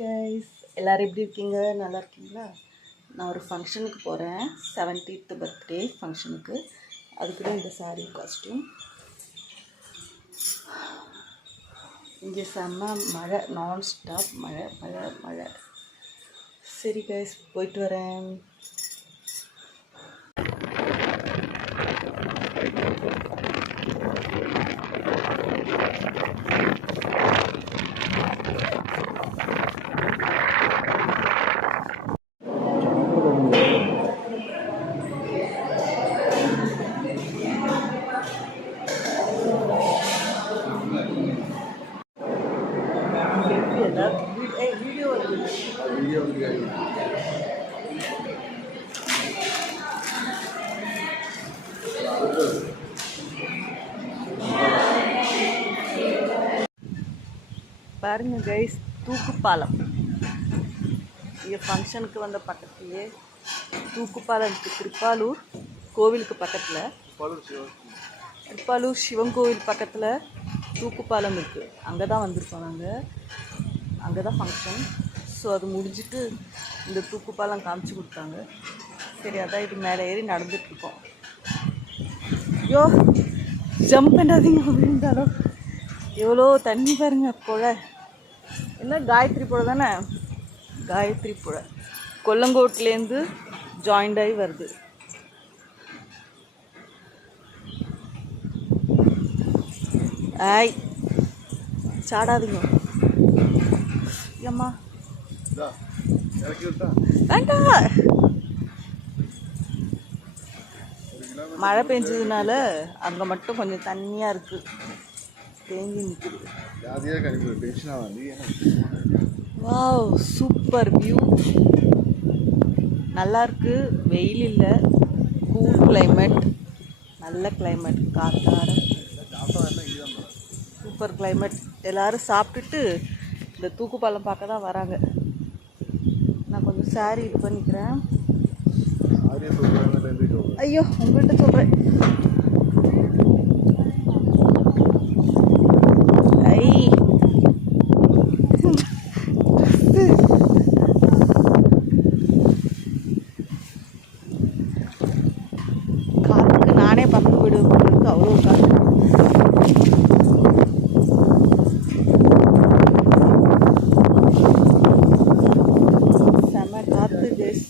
Guys எல்லோரும் எப்படி இருக்கீங்க? நல்லா இருக்கீங்களா? நான் ஒரு ஃபங்க்ஷனுக்கு போகிறேன், 70th பர்த்டே ஃபங்க்ஷனுக்கு. அதுக்கு தான் இந்த சாரீ காஸ்ட்யூம். இங்கே செம்ம மழை, நான் ஸ்டாப் மழை மழை மழை. சரி கைஸ், போயிட்டு வரேன். பாருங்க கைஸ், தூக்குப்பாலம். இங்கே ஃபங்க்ஷனுக்கு வந்த பக்கத்துலேயே தூக்குப்பாலம் இருக்குது. திருப்பாலூர் கோவிலுக்கு பக்கத்தில், திருப்பாலூர் சிவன் கோவில் பக்கத்தில் தூக்குப்பாலம் இருக்குது. அங்கே தான் வந்திருக்கோம் நாங்கள். அங்கே தான் ஃபங்க்ஷன். ஸோ அது முடிஞ்சிட்டு இந்த தூக்குப்பாலம் காமிச்சு கொடுத்தாங்க. சரி, அதான் இது மேலே ஏறி நடந்துட்டுருக்கோம். ஐயோ, ஜம்ப் பண்ணாதீங்க இருந்தாலும். எவ்வளோ தண்ணி பாருங்க. புழை என்ன காயத்ரி புழை தானே? காயத்ரி புழை கொல்லங்கோட்லேருந்து ஜாயிண்ட் ஆகி வருது. ஆய், சாடாதீங்க. ஏம்மா வேண்டாம். மழை பெஞ்சதுனால அங்கே மட்டும் கொஞ்சம் தண்ணியாக இருக்குது, தேங்கி நிற்குது. வாவ், சூப்பர் வியூ, நல்லாயிருக்கு. வெயில் இல்லை, கூல் கிளைமேட், நல்ல கிளைமேட், காத்தாட சூப்பர் கிளைமேட். எல்லோரும் சாப்பிட்டுட்டு இந்த தூக்குப்பாலம் பார்க்க தான் வராங்க. நான் கொஞ்சம் சாரி இது பண்ணிக்கிறேன். ஐயோ, உங்கள்கிட்ட சொல்கிறேன். காற்றுக்கு நானே பறந்து போயிடுவேன். அவ்வளோ காற்று. செம காற்று கேஸ்.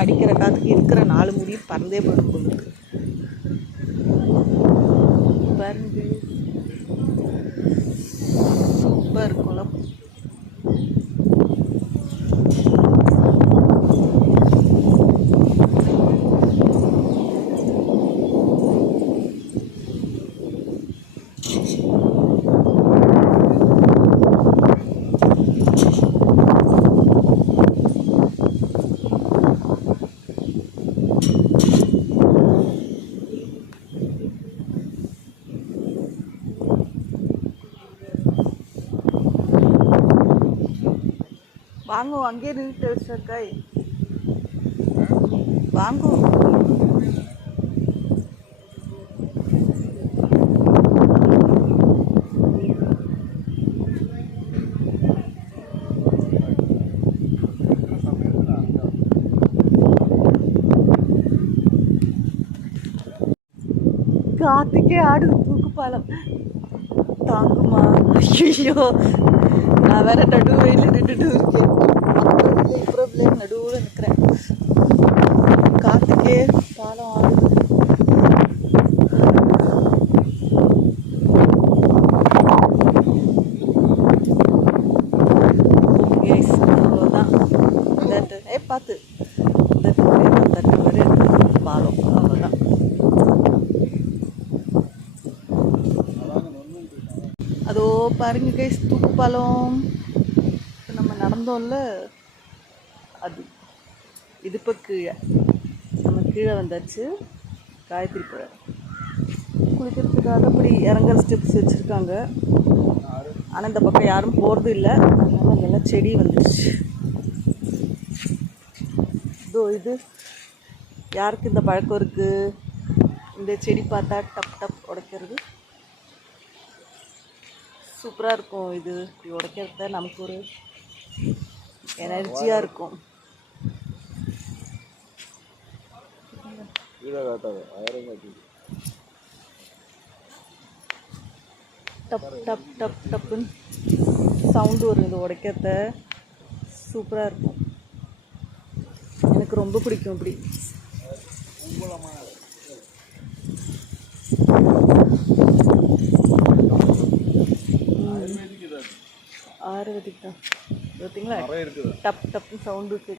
அடிக்கிற காற்றுக்கு இருக்கிற 4 முடியும் பறந்தே போயிடும் போல இருக்கு. பாருங்க, சூப்பர் குளம். வாங்கோ, அங்கேயே நின்றுட்டு வச்சிருக்காய். வாங்கோ. காத்துக்கே ஆடுது தூக்குப்பாலம். தாங்குமா? ஐயோ, நான் வேற நடுவையில் நின்றுட்டு இருக்கேன். நடுவில் நிற்கிறேன். காத்துக்கே பாலம் ஆடுது. அவ்வளோதான். பார்த்து பாலம் அவ்வளோதான். அதோ பாருங்க கைஸ், தூக்குப்பாலம். நம்ம நடந்தோம்ல, அது இது இப்போ கீழே, நம்ம கீழே வந்தாச்சு. காயத்ரி புழை குளிக்கிறதுக்காக அப்படி இறங்குற ஸ்டெப்ஸ் வச்சுருக்காங்க. ஆனால் இந்த பக்கம் யாரும் போகிறது இல்லை, அதனால அங்கெல்லாம் செடி வந்துடுச்சு. இதோ இது யாருக்கு இந்த பழக்கம் இருக்குது? இந்த செடி பார்த்தா டப் டப் உடைக்கிறது. சூப்பராக இருக்கும். இது இப்படி உடைக்கிறத நமக்கு ஒரு எனர்ஜியாக இருக்கும். டப் டப் டப் டப்புன்னு சவுண்டு வரும். இது உடைக்கிறத சூப்பராக இருக்கும். எனக்கு ரொம்ப பிடிக்கும். இப்படி ஆயுர்வேதிக் தான் பார்த்தீங்களா? Dub டப்னு sound